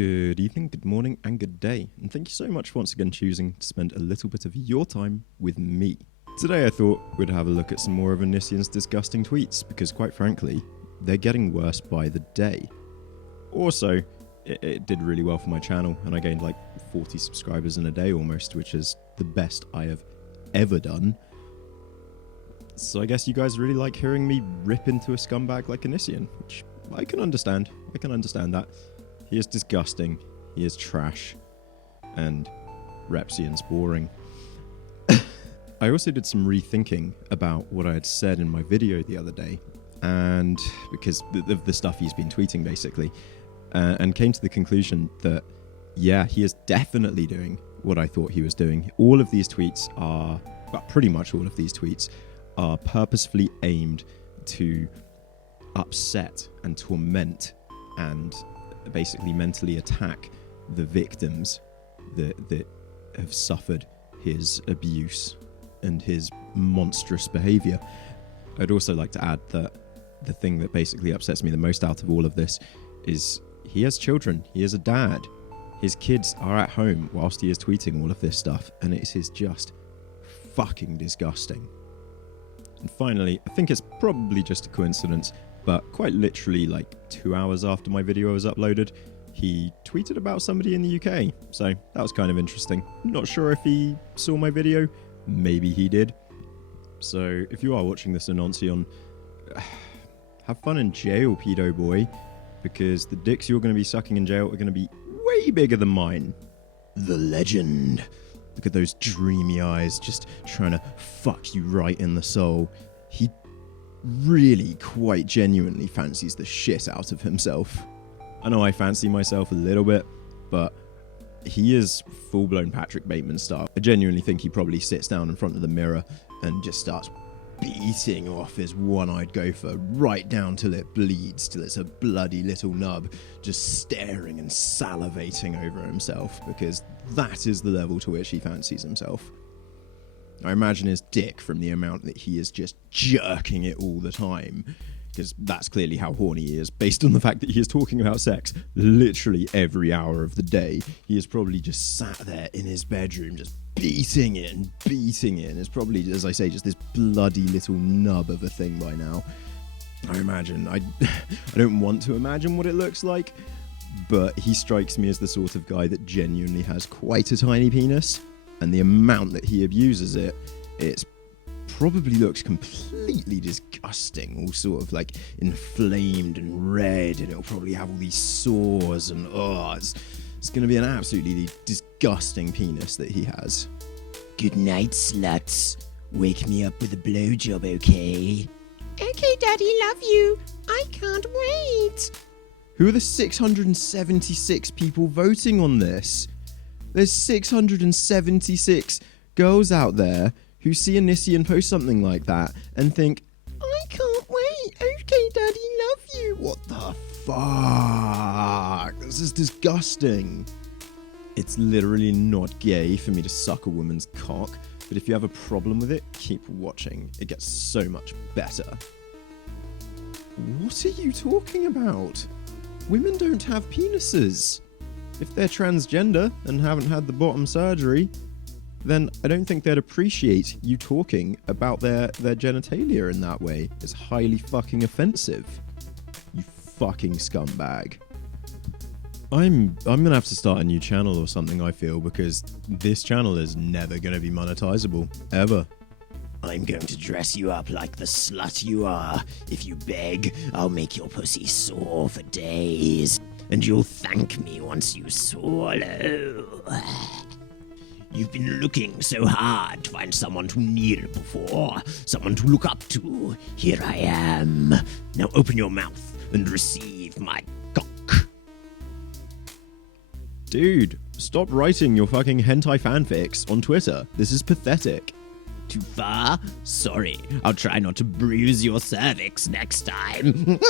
Good evening, good morning, and good day, and thank you so much for once again choosing to spend a little bit of your time with me. Today I thought we'd have a look at some more of Onisions' disgusting tweets, because quite frankly, they're getting worse by the day. Also, it did really well for my channel, and I gained like 40 subscribers in a day almost, which is the best I have ever done. So I guess you guys really like hearing me rip into a scumbag like Onision, which I can understand. I can understand that. He is disgusting, he is trash, and Repsian's boring. I also did some rethinking about what I had said in my video the other day, and because of the stuff he's been tweeting basically, and came to the conclusion that, yeah, he is definitely doing what I thought he was doing. All of these tweets are, well, pretty much all of these tweets are purposefully aimed to upset and torment and basically mentally attack the victims that have suffered his abuse and his monstrous behavior. I'd also like to add that the thing that basically upsets me the most out of all of this is he has children, he is a dad, his kids are at home whilst he is tweeting all of this stuff, and it is just fucking disgusting. And finally, I think it's probably just a coincidence, but quite literally like 2 hours after my video was uploaded, he tweeted about somebody in the UK. So that was kind of interesting. Not sure if he saw my video. Maybe he did. So if you are watching this Onision, have fun in jail, pedo boy, because the dicks you're going to be sucking in jail are going to be way bigger than mine. The legend. Look at those dreamy eyes just trying to fuck you right in the soul. He really quite genuinely fancies the shit out of himself. I know I fancy myself a little bit, but he is full-blown Patrick Bateman style. I genuinely think he probably sits down in front of the mirror and just starts beating off his one-eyed gopher right down till it bleeds, till it's a bloody little nub, just staring and salivating over himself, because that is the level to which he fancies himself. I imagine his dick from the amount that he is just jerking it all the time, because that's clearly how horny he is, based on the fact that he is talking about sex literally every hour of the day. He is probably just sat there in his bedroom just beating it and beating it, and it's probably, as I say, just this bloody little nub of a thing by now. I imagine. I don't want to imagine what it looks like, but he strikes me as the sort of guy that genuinely has quite a tiny penis, and the amount that he abuses it, it's probably looks completely disgusting, all sort of like inflamed and red, and it'll probably have all these sores, and it's going to be an absolutely disgusting penis that he has. Good night, sluts. Wake me up with a blowjob, okay? Okay, Daddy, love you. I can't wait. Who are the 676 people voting on this? There's 676 girls out there who see Onision post something like that and think, I can't wait, okay daddy, love you. What the fuck? This is disgusting. It's literally not gay for me to suck a woman's cock, but if you have a problem with it, keep watching. It gets so much better. What are you talking about? Women don't have penises. If they're transgender and haven't had the bottom surgery, then I don't think they'd appreciate you talking about their genitalia in that way. It's highly fucking offensive. You fucking scumbag. I'm gonna have to start a new channel or something, I feel, because this channel is never gonna be monetizable. Ever. I'm going to dress you up like the slut you are. If you beg, I'll make your pussy sore for days. And you'll thank me once you swallow. You've been looking so hard to find someone to kneel before, someone to look up to. Here I am. Now open your mouth and receive my cock. Dude, stop writing your fucking hentai fanfics on Twitter. This is pathetic. Too far? Sorry. I'll try not to bruise your cervix next time.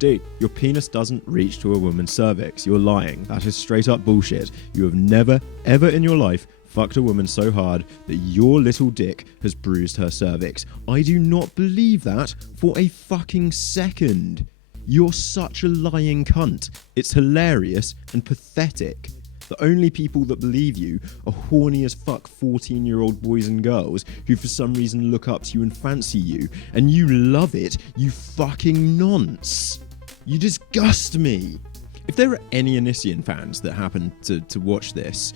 Dude, your penis doesn't reach to a woman's cervix. You're lying. That is straight up bullshit. You have never, ever in your life fucked a woman so hard that your little dick has bruised her cervix. I do not believe that for a fucking second. You're such a lying cunt. It's hilarious and pathetic. The only people that believe you are horny as fuck 14-year-old boys and girls who for some reason look up to you and fancy you, and you love it, you fucking nonce. You disgust me. If there are any Onision fans that happen to watch this,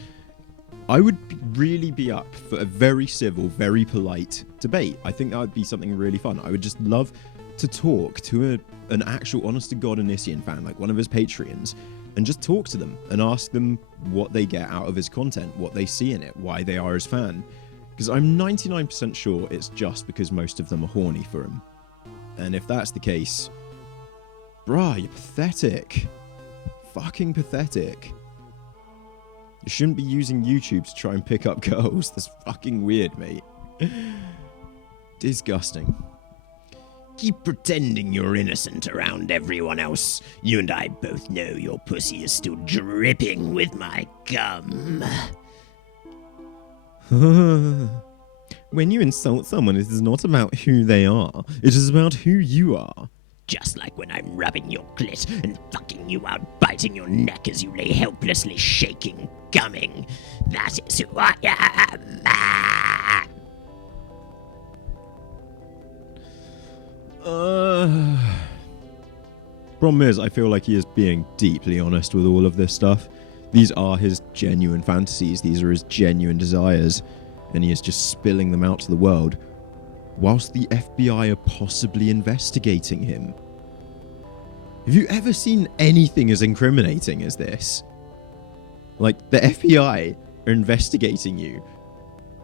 I would really be up for a very civil, very polite debate. I think that would be something really fun. I would just love to talk to an actual honest-to-God Onision fan, like one of his Patreons, and just talk to them and ask them what they get out of his content, what they see in it, why they are his fan. Because I'm 99% sure it's just because most of them are horny for him. And if that's the case, bruh, you're pathetic. Fucking pathetic. You shouldn't be using YouTube to try and pick up girls. That's fucking weird, mate. Disgusting. Keep pretending you're innocent around everyone else. You and I both know your pussy is still dripping with my cum. When you insult someone, it is not about who they are. It is about who you are. Just like when I'm rubbing your clit and fucking you out, biting your neck as you lay helplessly shaking, gumming. That is who I am. Problem is, I feel like he is being deeply honest with all of this stuff. These are his genuine fantasies, these are his genuine desires, and he is just spilling them out to the world, whilst the FBI are possibly investigating him. Have you ever seen anything as incriminating as this? Like, the FBI are investigating you.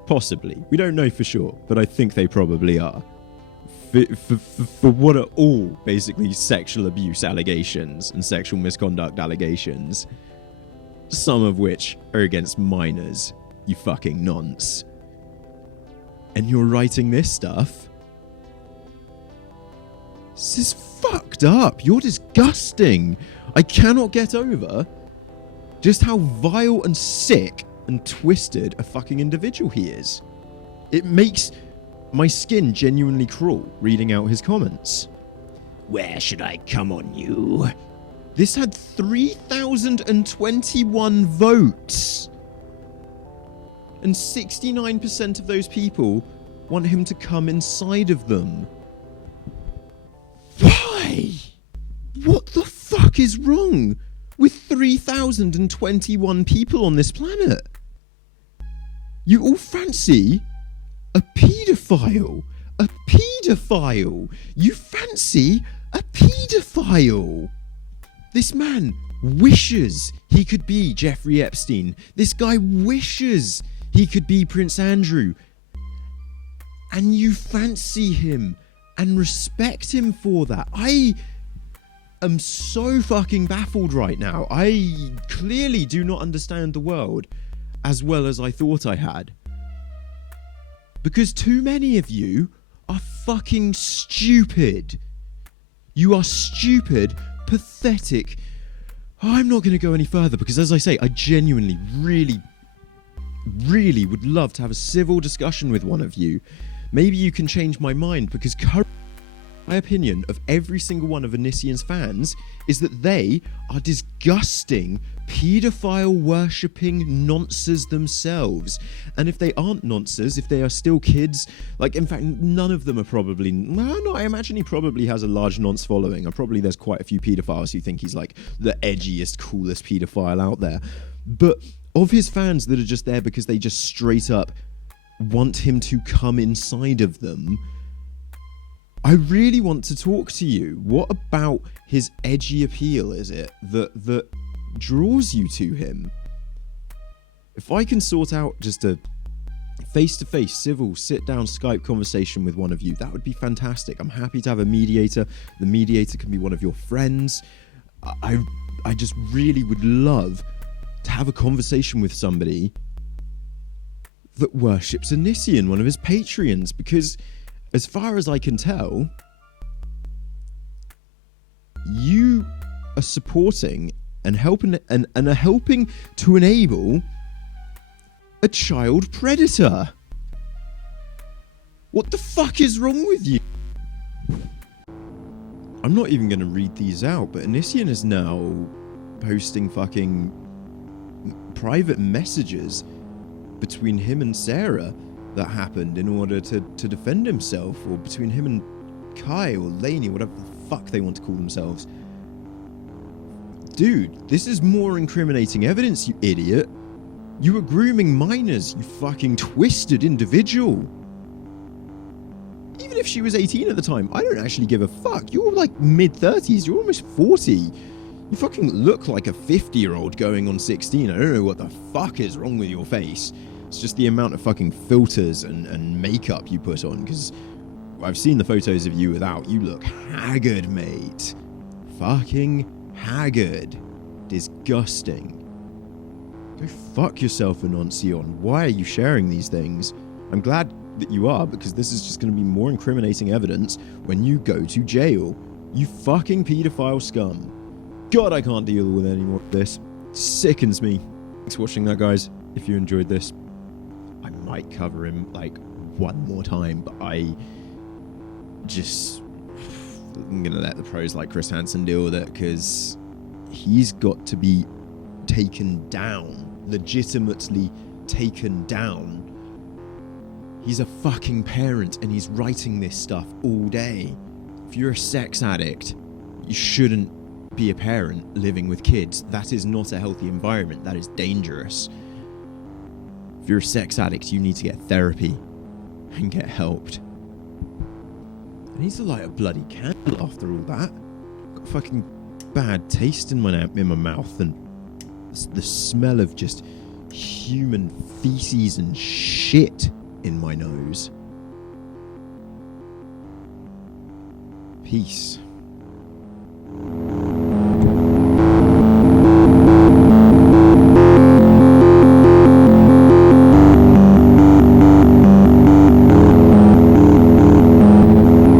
Possibly. We don't know for sure, but I think they probably are. For what are all basically sexual abuse allegations and sexual misconduct allegations, some of which are against minors, you fucking nonce. And you're writing this stuff? This is fucked up. You're disgusting. I cannot get over just how vile and sick and twisted a fucking individual he is. It makes my skin genuinely crawl reading out his comments. Where should I come on you? This had 3,021 votes. And 69% of those people want him to come inside of them. Why? What the fuck is wrong with 3,021 people on this planet? You all fancy a paedophile. A paedophile. You fancy a paedophile. This man wishes he could be Jeffrey Epstein. This guy wishes he could be Prince Andrew. And you fancy him and respect him for that. I am so fucking baffled right now. I clearly do not understand the world as well as I thought I had. Because too many of you are fucking stupid. You are stupid, pathetic. I'm not going to go any further because, as I say, I genuinely, really would love to have a civil discussion with one of you. Maybe you can change my mind, because my opinion of every single one of Onision's fans is that they are disgusting, paedophile worshipping nonces themselves. And if they aren't nonces, if they are still kids, like, in fact, none of them are probably, no, I imagine he probably has a large nonce following, and probably there's quite a few paedophiles who think he's like the edgiest, coolest paedophile out there. But of his fans that are just there because they just straight up want him to come inside of them, I really want to talk to you. What about his edgy appeal is it that draws you to him? If I can sort out just a face-to-face, civil, sit-down Skype conversation with one of you, that would be fantastic. I'm happy to have a mediator. The mediator can be one of your friends. I just really would love to have a conversation with somebody that worships Onision, one of his Patreons, because as far as I can tell, you are supporting and helping and are helping to enable a child predator. What the fuck is wrong with you? I'm not even going to read these out, but Onision is now posting fucking private messages between him and Sarah that happened in order to defend himself, or between him and Kai or Lainey, whatever the fuck they want to call themselves. Dude, this is more incriminating evidence, you idiot. You were grooming minors, you fucking twisted individual. Even if she was 18 at the time, I don't actually give a fuck. You're like mid-30s, you're almost 40. You fucking look like a 50-year-old going on 16. I don't know what the fuck is wrong with your face. It's just the amount of fucking filters and makeup you put on, because I've seen the photos of you without. You look haggard, mate. Fucking haggard. Disgusting. Go fuck yourself, Onision. Why are you sharing these things? I'm glad that you are, because this is just going to be more incriminating evidence when you go to jail. You fucking paedophile scum. God, I can't deal with any more of this. It sickens me. Thanks for watching that, guys. If you enjoyed this, I might cover him like one more time, but I'm gonna let the pros like Chris Hansen deal with it, because he's got to be taken down, legitimately taken down. He's a fucking parent and he's writing this stuff all day. If you're a sex addict, you shouldn't be a parent living with kids. That is not a healthy environment. That is dangerous. If you're a sex addict, you need to get therapy and get helped. I need to light a bloody candle after all that. Got fucking bad taste in my mouth, and the smell of just human feces and shit in my nose. Peace.